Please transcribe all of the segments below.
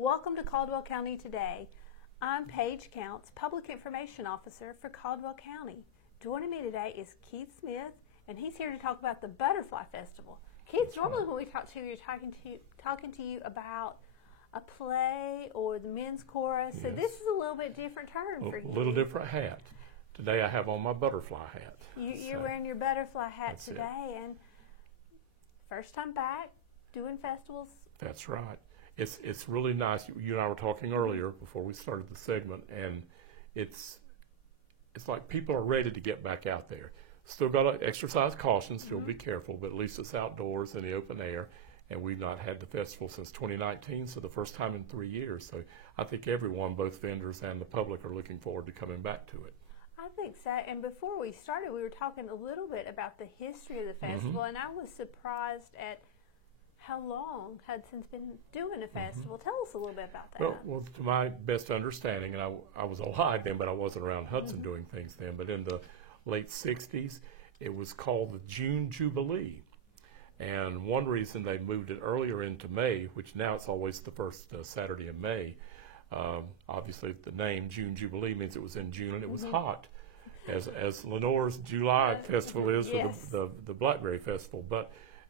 Welcome to Caldwell County Today. I'm Paige Counts, Public Information Officer for Caldwell County. Joining me today is Keith Smith, and he's here to talk about the Butterfly Festival. Keith, normally when we talk to you, you're talking to you about a play or the men's chorus. So this is a little bit different term for you. A little different hat. Today I have on my butterfly hat. You're wearing your butterfly hat today, it. and first time back doing festivals. That's right. It's really nice. You and I were talking earlier before we started the segment, and it's like people are ready to get back out there. Still got to exercise caution, still be careful, but at least it's outdoors in the open air, and we've not had the festival since 2019, so the first time in 3 years. So I think everyone, both vendors and the public, are looking forward to coming back to it. I think so. And before we started, we were talking a little bit about the history of the festival, and I was surprised at how long Hudson's been doing a festival. Tell us a little bit about that. Well, to my best understanding, and I was alive then, but I wasn't around Hudson doing things then, but in the late 60s, it was called the June Jubilee. And one reason they moved it earlier into May, which now it's always the first Saturday of May, obviously the name June Jubilee means it was in June and it was hot, as Lenore's July festival is for the Blackberry Festival,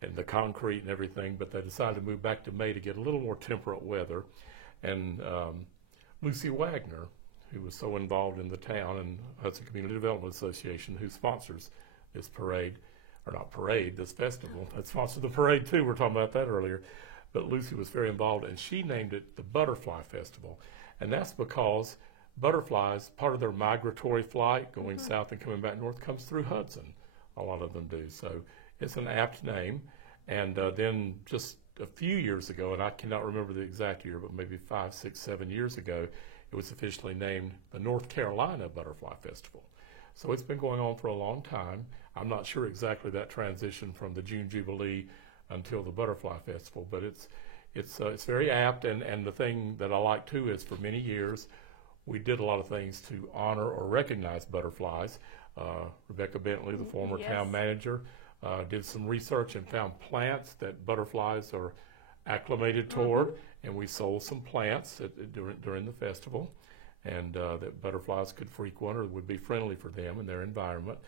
and the concrete and everything, but they decided to move back to May to get a little more temperate weather. And Lucy Wagner, who was so involved in the town and Hudson Community Development Association, who sponsors this parade, or not parade, this festival, that sponsored the parade too, we were talking about that earlier, but Lucy was very involved, and she named it the Butterfly Festival. And that's because butterflies, part of their migratory flight, going south and coming back north, comes through Hudson. A lot of them do. So it's an apt name. And then just a few years ago, and I cannot remember the exact year, but maybe 5, 6, 7 years ago, it was officially named the North Carolina Butterfly Festival. So it's been going on for a long time. I'm not sure exactly that transition from the June Jubilee until the Butterfly Festival, but it's very apt. And the thing that I like too is for many years we did a lot of things to honor or recognize butterflies. Rebecca Bentley, the former town manager, did some research and found plants that butterflies are acclimated toward, and we sold some plants during the festival, and that butterflies could frequent or would be friendly for them and their environment.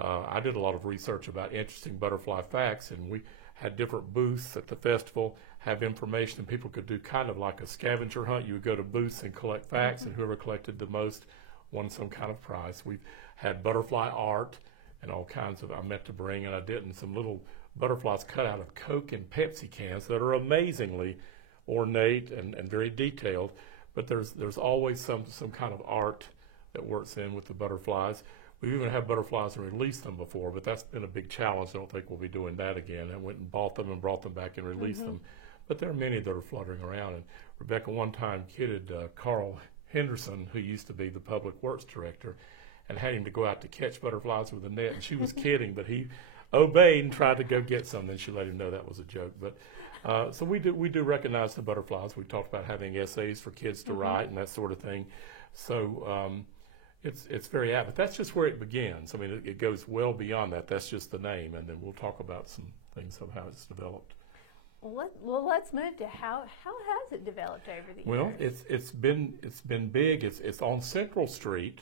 I did a lot of research about interesting butterfly facts, and we had different booths at the festival, have information, and people could do kind of like a scavenger hunt. You would go to booths and collect facts, and whoever collected the most won some kind of prize. We've had butterfly art and all kinds of, I meant to bring, and I didn't, some little butterflies cut out of Coke and Pepsi cans that are amazingly ornate and very detailed, but there's always some kind of art that works in with the butterflies. We've even had butterflies and released them before, but that's been a big challenge. I don't think we'll be doing that again. I went and bought them and brought them back and released them, but there are many that are fluttering around. And Rebecca one time kidded Carl Henderson, who used to be the Public Works Director, and had him to go out to catch butterflies with a net, and she was kidding, but he obeyed and tried to go get some, and she let him know that was a joke. But so we do recognize the butterflies. We talked about having essays for kids to write and that sort of thing. So it's very apt, but that's just where it begins. I mean, it goes well beyond that. That's just the name, and then we'll talk about some things of how it's developed. Well, let's move to how has it developed over the years? Well, it's been big. It's on Central Street,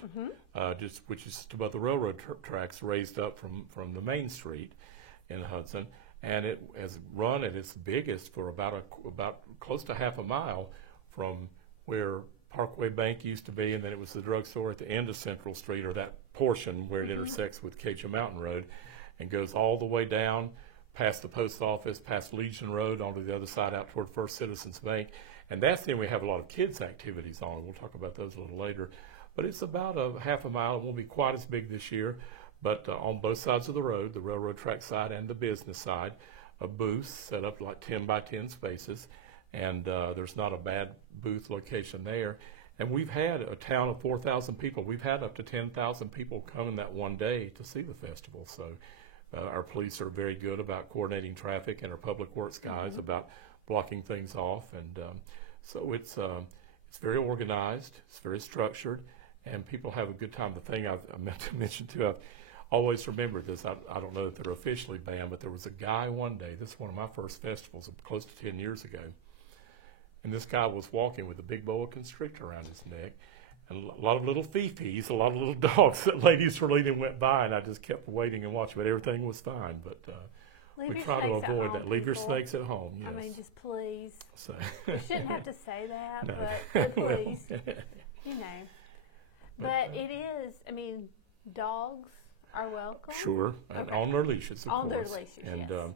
which is above the railroad tracks, raised up from the main street in Hudson, and it has run at its biggest for about close to half a mile from where Parkway Bank used to be, and then it was the drugstore at the end of Central Street, or that portion where it intersects with Cajun Mountain Road, and goes all the way down past the post office, past Legion Road, onto the other side out toward First Citizens Bank. And that's the end we have a lot of kids' activities on. We'll talk about those a little later. But it's about a half a mile. It won't be quite as big this year, but on both sides of the road, the railroad track side and the business side, a booth set up like 10 by 10 spaces. And there's not a bad booth location there. And we've had a town of 4,000 people. We've had up to 10,000 people come in that one day to see the festival. So our police are very good about coordinating traffic, and our public works guys about blocking things off. And so it's very organized, it's very structured, and people have a good time. The thing I meant to mention too, I've always remembered this. I don't know that they're officially banned, but there was a guy one day, this is one of my first festivals close to 10 years ago, and this guy was walking with a big boa constrictor around his neck, and a lot of little fifis, a lot of little dogs that ladies were leading went by, and I just kept waiting and watching, but everything was fine. But Leave we your try to snakes at avoid home, that. Leave your people. snakes at home. Yes. I mean, just please. So. You shouldn't have to say that, No. but Well, please, you know. But it is, I mean, dogs are welcome. Sure, and on their leashes, of On their course. leashes, and, yes.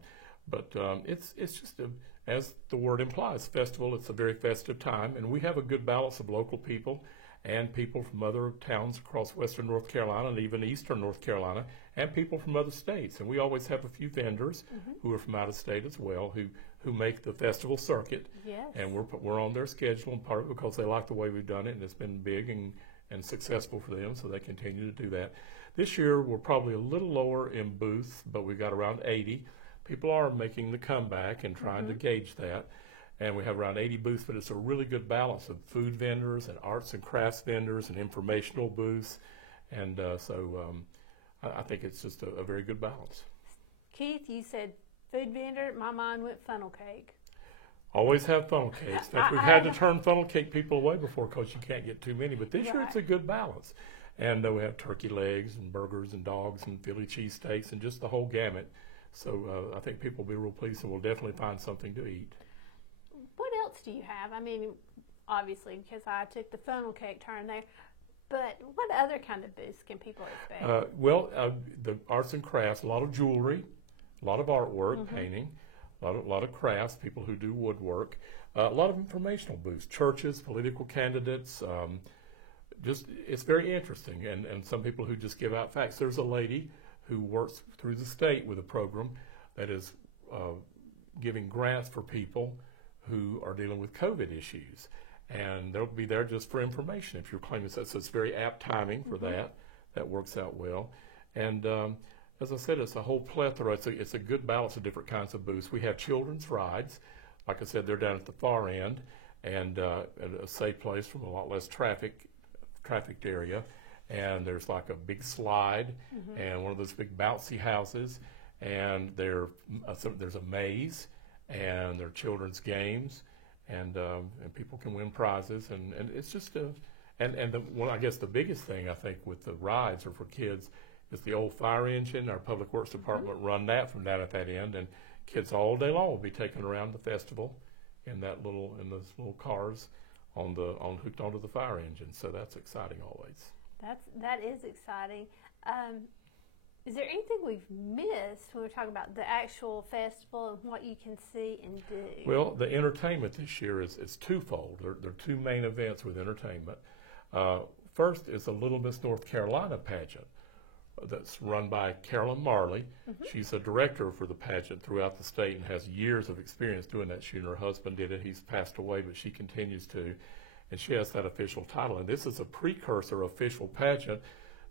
But it's just, as the word implies, festival. It's a very festive time, and we have a good balance of local people and people from other towns across western North Carolina and even eastern North Carolina, and people from other states. And we always have a few vendors who are from out of state as well, who make the festival circuit. Yes. And we're on their schedule, in part because they like the way we've done it, and it's been big and successful for them, so they continue to do that. This year, we're probably a little lower in booths, but we've got around 80. People are making the comeback and trying to gauge that. And we have around 80 booths, but it's a really good balance of food vendors and arts and crafts vendors and informational booths. And I think it's just a very good balance. Keith, you said food vendor. My mind went funnel cake. Always have funnel cakes. In fact, we've had to turn funnel cake people away before because you can't get too many. But this year it's a good balance. And we have turkey legs and burgers and dogs and Philly cheesesteaks and just the whole gamut. So I think people will be real pleased, and we'll definitely find something to eat. What else do you have? I mean, obviously, because I took the funnel cake turn there. But what other kind of booths can people expect? The arts and crafts, a lot of jewelry, a lot of artwork, painting, a lot of crafts, people who do woodwork, a lot of informational booths, churches, political candidates. Just it's very interesting, and some people who just give out facts. There's a lady who works through the state with a program that is giving grants for people who are dealing with COVID issues. And they'll be there just for information if you're claiming that. So it's very apt timing for that. That works out well. And as I said, it's a whole plethora. It's a good balance of different kinds of booths. We have children's rides. Like I said, they're down at the far end and at a safe place from a lot less trafficked area. And there's like a big slide and one of those big bouncy houses. And there's a maze and there are children's games. And people can win prizes, and it's just I guess the biggest thing I think with the rides or for kids is the old fire engine. Our Public Works Department run that from down at that end, and kids all day long will be taken around the festival in those little cars hooked onto the fire engine. So that's exciting always. That is exciting. Is there anything we've missed when we're talking about the actual festival and what you can see and do? Well, the entertainment this year is twofold. There are two main events with entertainment. First is the Little Miss North Carolina pageant that's run by Carolyn Marley. She's a director for the pageant throughout the state and has years of experience doing that. She and her husband did it. He's passed away, but she continues to. And she has that official title. And this is a precursor official pageant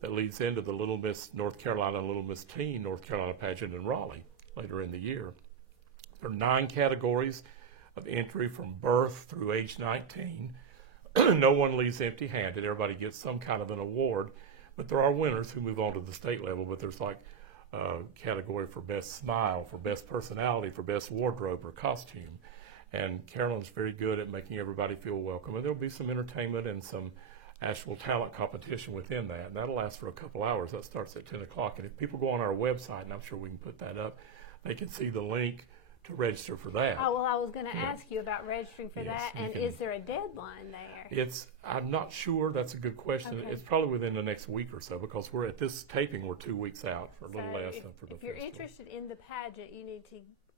that leads into the Little Miss North Carolina and Little Miss Teen North Carolina pageant in Raleigh later in the year. There are 9 categories of entry from birth through age 19. No one leaves empty-handed. Everybody gets some kind of an award. But there are winners who move on to the state level. But there's like a category for best smile, for best personality, for best wardrobe or costume. And Carolyn's very good at making everybody feel welcome. And there'll be some entertainment and some actual talent competition within that. And that'll last for a couple hours. That starts at 10 o'clock. And if people go on our website, and I'm sure we can put that up, they can see the link to register for that. Oh, well, I was going to ask you about registering for that. And is there a deadline there? I'm not sure. That's a good question. Okay. It's probably within the next week or so because we're at this taping, we're 2 weeks out for a little less than for the If you're festival. interested in the pageant, you need to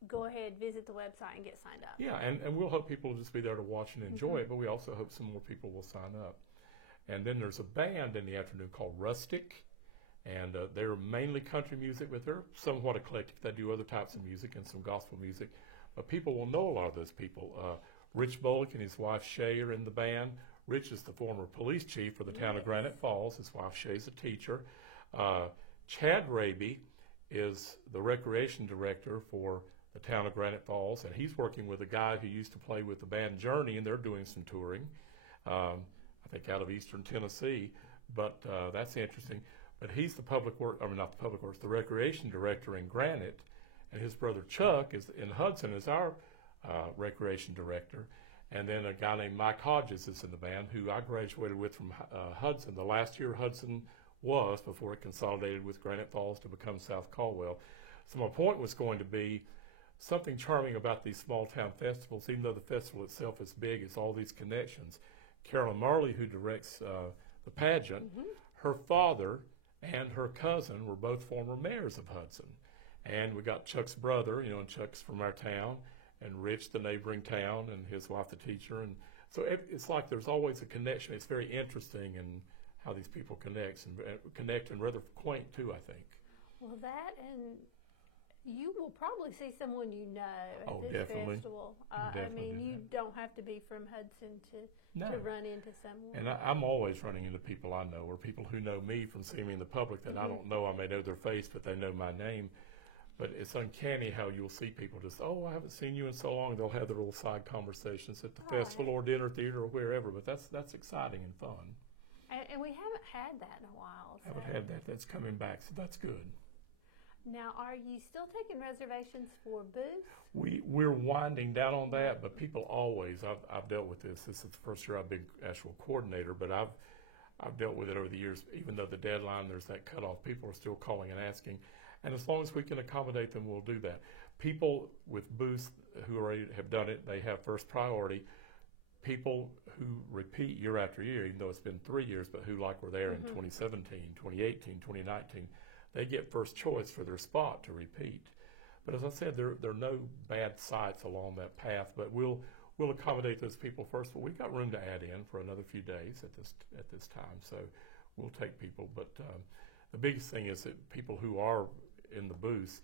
go ahead, visit the website, and get signed up. Yeah, and we'll hope people will just be there to watch and enjoy it, but we also hope some more people will sign up. And then there's a band in the afternoon called Rustic, and they're mainly country music, but they're somewhat eclectic. They do other types of music and some gospel music. But people will know a lot of those people. Rich Bullock and his wife Shay are in the band. Rich is the former police chief for the town of Granite Falls. His wife Shay's a teacher. Chad Raby is the recreation director for the town of Granite Falls, and he's working with a guy who used to play with the band Journey, and they're doing some touring. I think out of eastern Tennessee, but that's interesting. But he's the recreation director in Granite, and his brother Chuck is in Hudson is our recreation director. And then a guy named Mike Hodges is in the band, who I graduated with from Hudson. The last year Hudson was, before it consolidated with Granite Falls to become South Caldwell. So my point was going to be something charming about these small town festivals. Even though the festival itself is big, it's all these connections. Carolyn Marley, who directs the pageant, her father and her cousin were both former mayors of Hudson. And we got Chuck's brother, and Chuck's from our town, and Rich, the neighboring town, and his wife, the teacher. And so it's like there's always a connection. It's very interesting in how these people connect and rather quaint too, I think. Well, that, and you will probably see someone you know at this definitely. festival. Definitely you don't have to be from Hudson to run into someone. And I'm always running into people I know, or people who know me from seeing me in the public that I don't know. I may know their face, but they know my name. But it's uncanny how you'll see people just, I haven't seen you in so long. They'll have their little side conversations at the festival or dinner theater or wherever. But that's exciting and fun. And we haven't had that in a while. So. Haven't had that. That's coming back, so that's good. Now, are you still taking reservations for booths? We're winding down on that, but people always, I've dealt with this. This is the first year I've been actual coordinator, but I've dealt with it over the years. Even though the deadline, there's that cutoff, people are still calling and asking. And as long as we can accommodate them, we'll do that. People with booths who already have done it, they have first priority. People who repeat year after year, even though it's been 3 years, but who were there in 2017, 2018, 2019, they get first choice for their spot to repeat. But as I said, there are no bad sites along that path, but we'll accommodate those people first. But we've got room to add in for another few days at this time, so we'll take people. But the biggest thing is that people who are in the booths,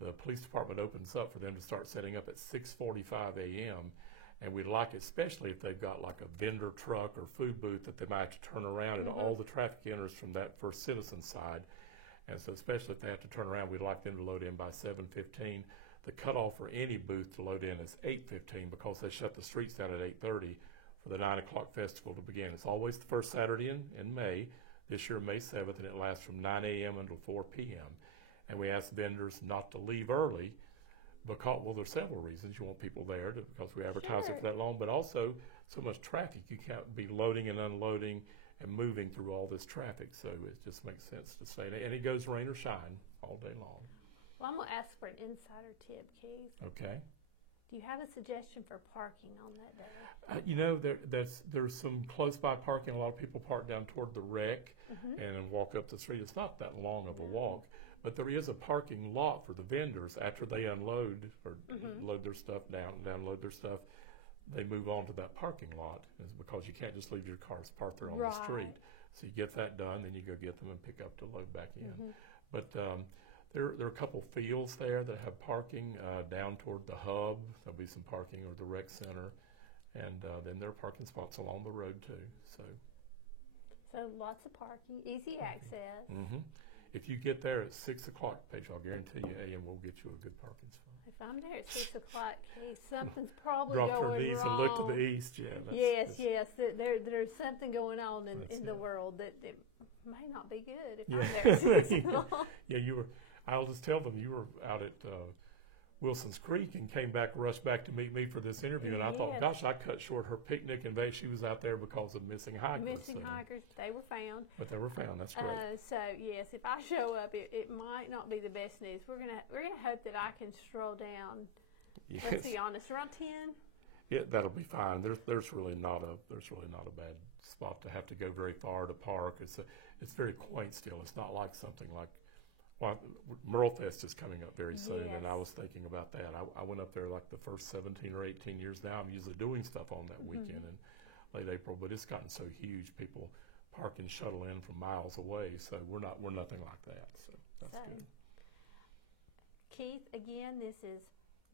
the police department opens up for them to start setting up at 6:45 a.m. And we'd like, especially if they've got like a vendor truck or food booth, that they might have to turn around, and all the traffic enters from that First Citizen side. And so especially if they have to turn around, we'd like them to load in by 7:15. The cutoff for any booth to load in is 8:15 because they shut the streets down at 8:30 for the 9 o'clock festival to begin. It's always the first Saturday in May, this year May 7th, and it lasts from 9 a.m. until 4 p.m. And we ask vendors not to leave early because, there's several reasons. You want people there because we advertise it for that long, but also so much traffic. You can't be loading and unloading and moving through all this traffic, so it just makes sense to stay. And it goes rain or shine all day long. Well, I'm going to ask for an insider tip, Keith. Okay. Do you have a suggestion for parking on that day? There's some close by parking. A lot of people park down toward the rec and walk up the street. It's not that long of a walk, but there is a parking lot for the vendors after they unload or load their stuff down and download their stuff. They move on to that parking lot, because you can't just leave your cars parked there on the street. So you get that done, then you go get them and pick up to load back in. But there are a couple fields there that have parking down toward the hub. There'll be some parking, or the rec center, and then there are parking spots along the road too. So lots of parking, easy access. If you get there at 6 o'clock, Paige, I'll guarantee you, A.M. will get you a good parking spot. If I'm there at 6 o'clock, Keith, something's probably Drop going to her knees wrong. and look to the east. Yeah. Yes. There's something going on in the world that may not be good if I'm there at 6 o'clock. I'll just tell them you were out at Wilson's Creek and came back, rushed back to meet me for this interview. And I thought, gosh, I cut short her picnic, and she was out there because of missing hikers. Hikers, they were found. But they were found. That's great. So yes, if I show up, it might not be the best news. We're gonna hope that I can stroll down. Yes. Let's be honest, around 10. Yeah, that'll be fine. There's really not a bad spot to have to go very far to park. It's very quaint still. It's not like something like. Well, Merlefest is coming up very soon, and I was thinking about that. I went up there like the first 17 or 18 years now. I'm usually doing stuff on that weekend in late April, but it's gotten so huge. People park and shuttle in from miles away, so we're nothing like that. So that's good. Keith, again, this is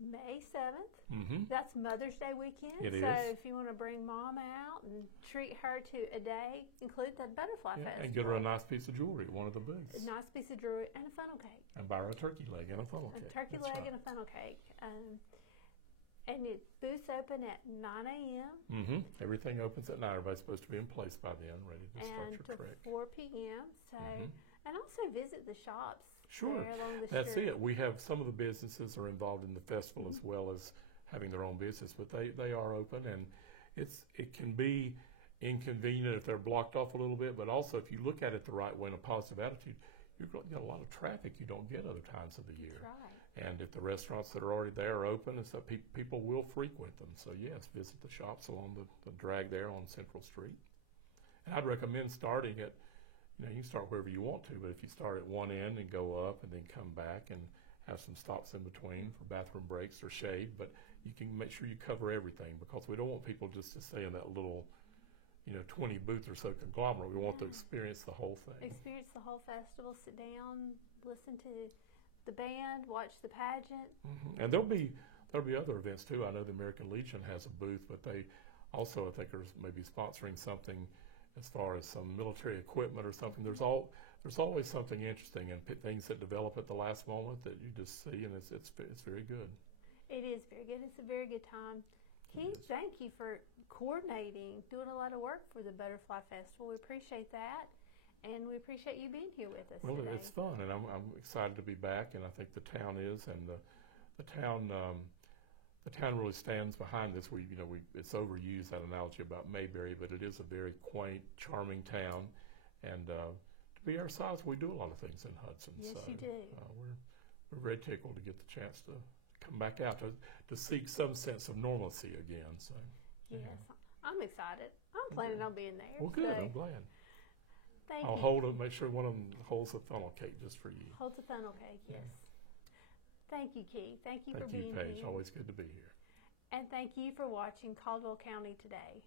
May 7th. That's Mother's Day weekend. It is. So if you want to bring Mom out and treat her to a day, include the Butterfly Festival. And get her a nice piece of jewelry at one of the booths. A nice piece of jewelry and a funnel cake. And buy her a turkey leg and a funnel cake. A turkey leg and a funnel cake. And it booths open at 9 a.m. Everything opens at 9. Everybody's supposed to be in place by then, ready to start your trek. And 4 p.m. So, and also visit the shops. Sure, that's it. We have some of the businesses are involved in the festival as well as having their own business, but they are open, and it can be inconvenient if they're blocked off a little bit, but also if you look at it the right way in a positive attitude, you're going to get a lot of traffic you don't get other times of the year. That's right. And if the restaurants that are already there are open, and so people will frequent them. So yes, visit the shops along the drag there on Central Street. And I'd recommend starting at, you can start wherever you want to, but if you start at one end and go up and then come back and have some stops in between for bathroom breaks or shade, but you can make sure you cover everything, because we don't want people just to stay in that little 20 booth or so conglomerate. We want to experience the whole thing. Experience the whole festival, sit down, listen to the band, watch the pageant. Mm-hmm. And there'll be other events too. I know the American Legion has a booth, but they also, I think, are maybe sponsoring something as far as some military equipment or something. There's always something interesting and things that develop at the last moment that you just see, and it's very good. It is very good. It's a very good time. Keith, thank you for coordinating, doing a lot of work for the Butterfly Festival. We appreciate that, and we appreciate you being here with us Well, today. it's fun, and I'm excited to be back, and I think the town is, and the town really stands behind this. It's overused, that analogy about Mayberry, but it is a very quaint, charming town, and to be our size, we do a lot of things in Hudson. Yes, so, you do. We're very tickled to get the chance to come back out to seek some sense of normalcy again. So yes, I'm excited. I'm planning on being there. Well, good. So I'm glad. thank I'll you. make sure one of them holds a funnel cake just for you. Hold the funnel cake. Yes. Thank you, Keith. Thank you for Thank you, being Paige. here. Always good to be here. And thank you for watching Caldwell County Today.